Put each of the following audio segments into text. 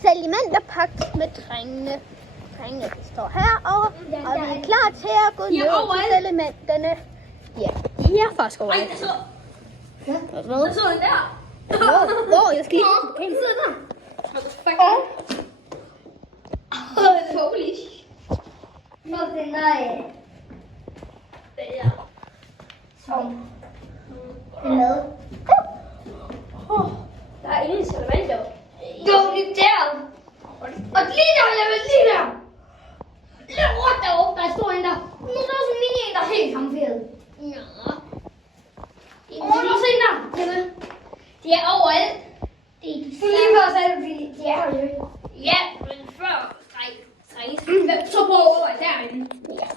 Salimenterpagt med drengene. Drengene står herovre, og vi er klar til at gå ned til salimenterne. Ja, de er faktisk over. Ej, der så en der. Hvor? Jeg skal lige... Kan I sidde der? Holy. Okay, nej. Det er. Som. Hvad? Der er ingen salamandre. Jo, lige der. Og lige der, jeg vil lige der. Lige rundt deroppe, der står en der. Nu er der også en mini en, der er helt kamufleret. Ja. Og der er også en der. De er overalt. Det er de lige før sagde du, fordi de er her jo ikke. Ja, men før så på over derinde. Ja,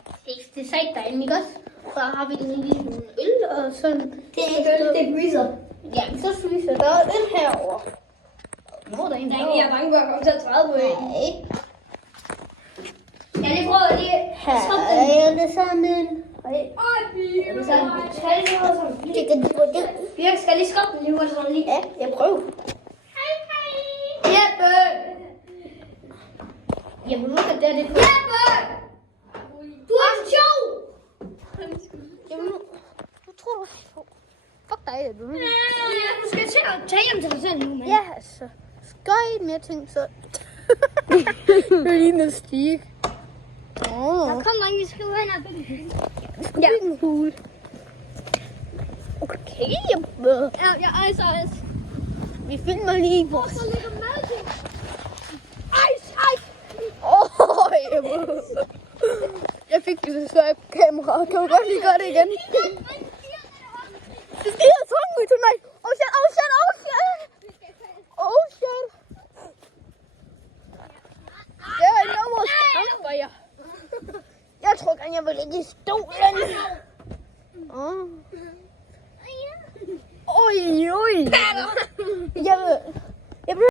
det sagde derinde, ikke også? Så har vi en lille øl og sådan. Det er ikke øl, det er breezer. Ja, så synes jeg, der er øl herovre. Hvor er der en Der er ingen, jeg er bange for at komme til at træde på en. Nej. Jeg lige prøver lige Her er alle sammen. det er sådan en detalje og sådan. Det kan du få det. Birk skal lige skubbe den lige hurtigt sådan lige. Ja, jeg prøver. Jeppe! Jamen, nu er det på. Jeppe! Du er så sjov! Jamen, nu tror du, fuck dig, du. Du skal til at tage hjem til dig selv nu, mand. Ja, altså. Skøjt, men jeg tænkte så. Det er lige en stik. Der kommer en, vi skal ud af en Ja. En hul. Okay, Jeppe. Ja, ice. Vi filmer lige vores... Så ligger mad til. Ice. Jeppe. Jeg fik det desværre på kamera. Kan du godt lige gøre det igen? Det sker hungry tonight. Oh shit. Der er noget vores kampfejr. Jeg tror gerne, jeg vil ligge i stolen. Oj. Jeg vil...